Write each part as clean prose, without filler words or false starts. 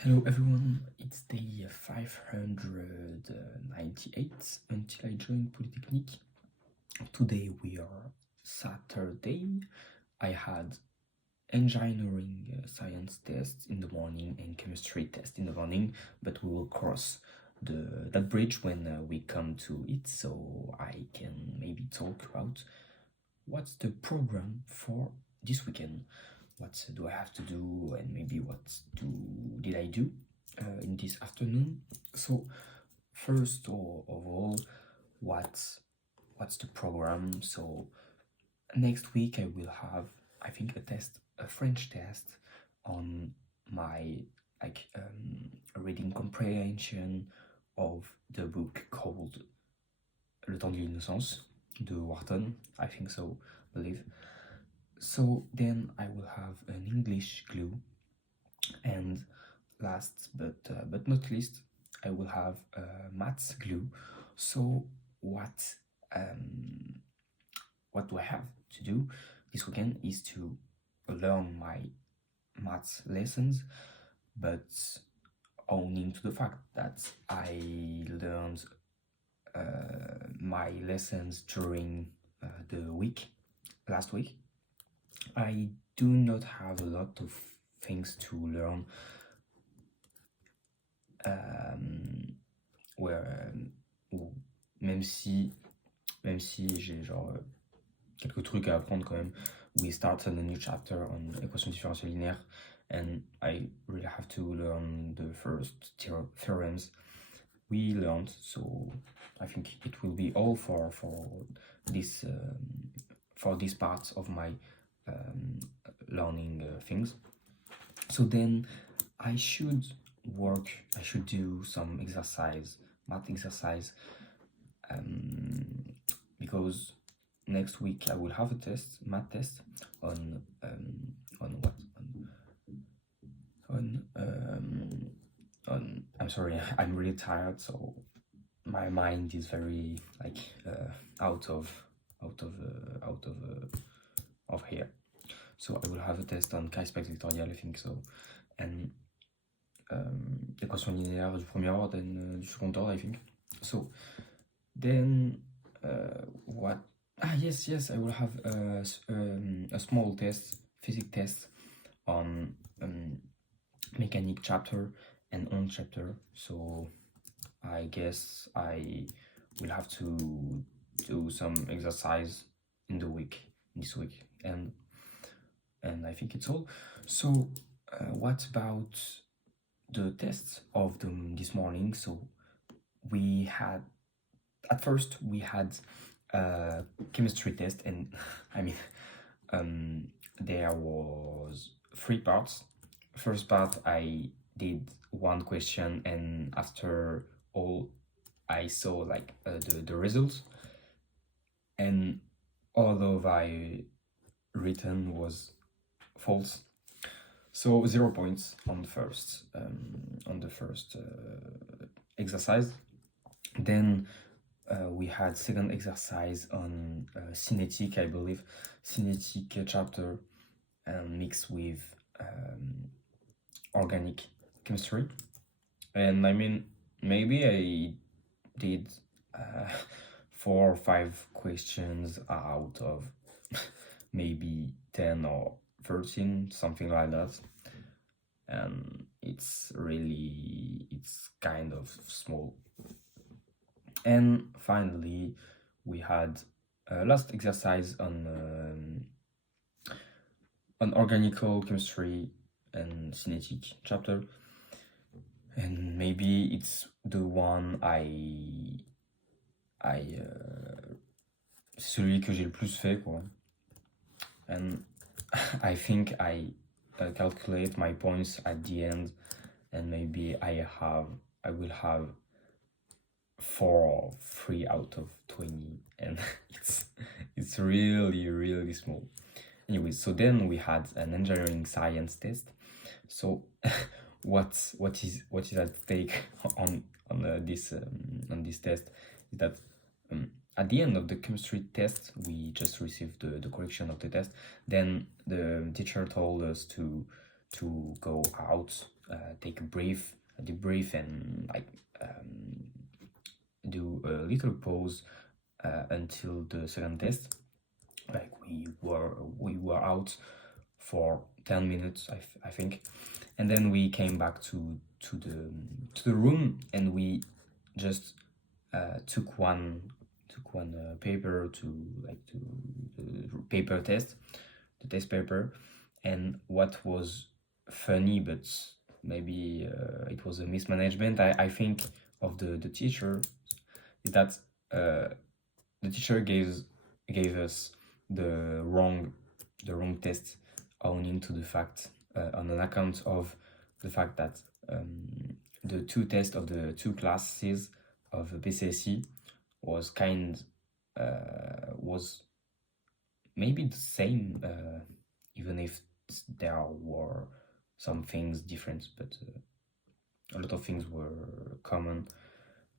Hello everyone, it's day 598 until I joined Polytechnique. Today we are Saturday. I had engineering science tests in the morning and chemistry test in the morning, but we will cross that bridge when we come to it, so I can maybe talk about what's the program for this weekend. What do I have to do, and maybe did I do in this afternoon? So first of all, what's the program? So next week I will have, I think, a French test on my reading comprehension of the book called Le temps de l'innocence de Wharton, I think so, believe. So then I will have an English glue, and last but not least, I will have a maths glue. So what do I have to do this weekend is to learn my maths lessons, but owning to the fact that I learned my lessons during the week last week. I do not have a lot of things to learn même si j'ai genre quelques trucs à apprendre quand même. We start on a new chapter on équations différentielles linéaires, and I really have to learn the first theorems we learned, so I think it will be all for this part of my learning things. So then I should do some math exercise, because next week I will have a math test on I'm sorry, I'm really tired, so my mind is very out of here. So I will have a test on chi-spec vectorial, I think so, and équation linéaire du premier ordre and du second ordre, I think. So then what? Yes, I will have a small physics test on mechanic chapter and on chapter. So I guess I will have to do some exercise this week, and I think it's all. So what about the tests of this morning? So at first we had a chemistry test, and I mean there was 3 parts. First part I did one question, and after all I saw the results, and all of I written was false, so 0 points on the first exercise. Then we had second exercise on cinetic, I believe, cinetic chapter, mixed with organic chemistry, and I mean maybe I did 4 or 5 questions out of maybe 10 or 13, something like that, and it's kind of small. And finally we had last exercise on organical chemistry and cinetic chapter, and maybe it's the one celui que j'ai le plus fait, quoi. And I think I calculate my points at the end, and maybe I will have 4 or 3 out of 20, and it's really small. Anyway, so then we had an engineering science test. So what is at stake on this test is that at the end of the chemistry test we just received the correction of the test. Then the teacher told us to go out take a deep breath, and like do a little pause until the second test. Like we were out for 10 minutes, I think, and then we came back to the room, and we just took one paper to the paper test, the test paper. And what was funny, but maybe it was a mismanagement, I think, of the teacher, is that the teacher gave us the wrong test, owing to the fact, on an account of the fact that the two tests of the two classes of PCSE was maybe the same, even if there were some things different, but a lot of things were common,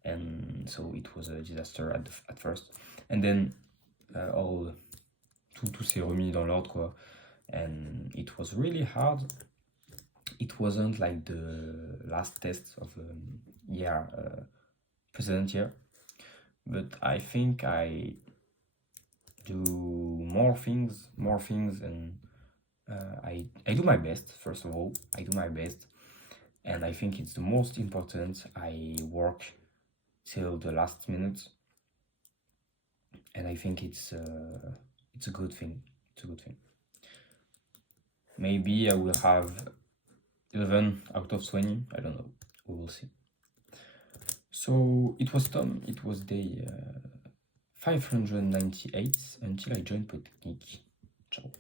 and so it was a disaster at first. And then all tout s'est remis dans l'ordre, quoi, and it was really hard. It wasn't like the last test of present year, but I think I do more things, and I do my best. First of all, I do my best, and I think it's the most important. I work till the last minute, and I think it's a good thing. It's a good thing. Maybe I will have 11 out of 20. I don't know. We will see. So it was Tom. It was day 598 until I joined Polytechnique. Ciao.